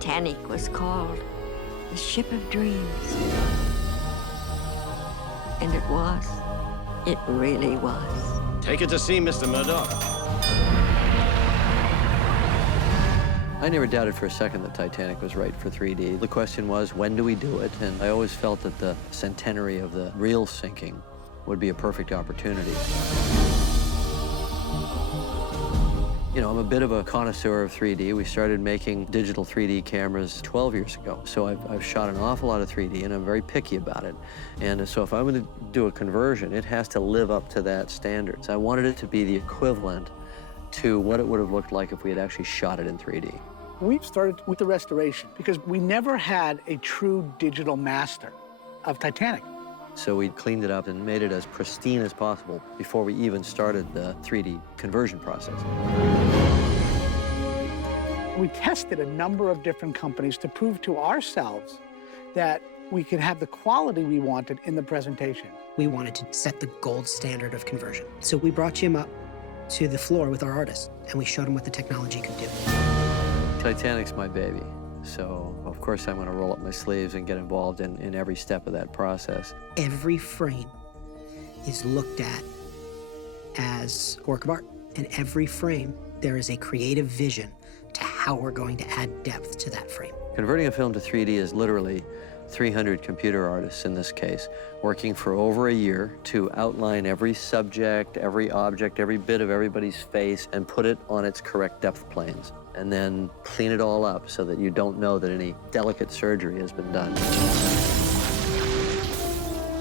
Titanic was called the ship of dreams. And it was. It really was. Take it to sea, Mr. Murdoch. I never doubted for a second that Titanic was right for 3D. The question was, when do we do it? And I always felt that the centenary of the real sinking would be a perfect opportunity. You know, I'm a bit of a connoisseur of 3D. We started making digital 3D cameras 12 years ago. So I've shot an awful lot of 3D, and I'm very picky about it. And so if I'm going to do a conversion, it has to live up to that standard. So I wanted it to be the equivalent to what it would have looked like if we had actually shot it in 3D. We've started with the restoration because we never had a true digital master of Titanic. So we cleaned it up and made it as pristine as possible before we even started the 3D conversion process. We tested a number of different companies to prove to ourselves that we could have the quality we wanted in the presentation. We wanted to set the gold standard of conversion. So we brought Jim up to the floor with our artists, and we showed him what the technology could do. Titanic's my baby, so of course I'm going to roll up my sleeves and get involved in every step of that process. Every frame is looked at as a work of art. In every frame, there is a creative vision to how we're going to add depth to that frame. Converting a film to 3D is literally 300 computer artists in this case, working for over a year to outline every subject, every object, every bit of everybody's face, and put it on its correct depth planes. And then clean it all up so that you don't know that any delicate surgery has been done.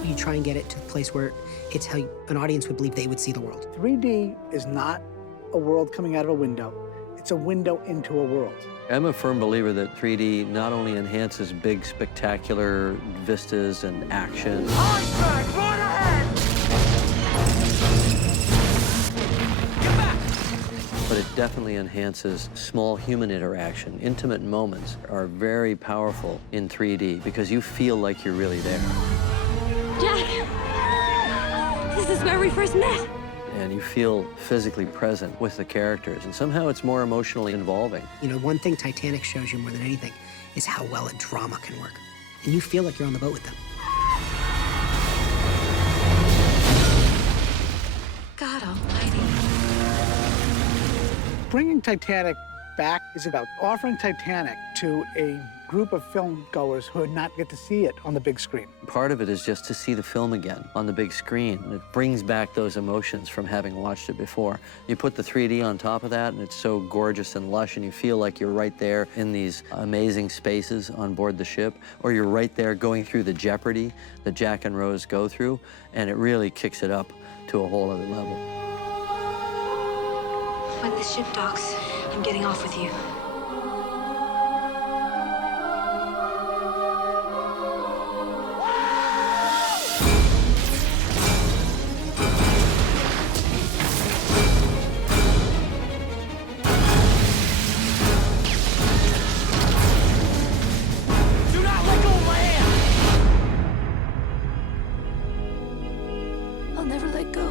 You try and get it to the place where it's how an audience would believe they would see the world. 3D is not a world coming out of a window. It's a window into a world. I'm a firm believer that 3D not only enhances big, spectacular vistas and action, but it definitely enhances small human interaction. Intimate moments are very powerful in 3D because you feel like you're really there. Jack! This is where we first met. And you feel physically present with the characters, and somehow it's more emotionally involving. You know, one thing Titanic shows you more than anything is how well a drama can work. And you feel like you're on the boat with them. God almighty. Bringing Titanic back is about offering Titanic to a group of film goers who would not get to see it on the big screen. Part of it is just to see the film again on the big screen. It brings back those emotions from having watched it before. You put the 3D on top of that, and it's so gorgeous and lush, and you feel like you're right there in these amazing spaces on board the ship, or you're right there going through the jeopardy that Jack and Rose go through, and it really kicks it up to a whole other level. When the ship docks, I'm getting off with you. I'll never let go.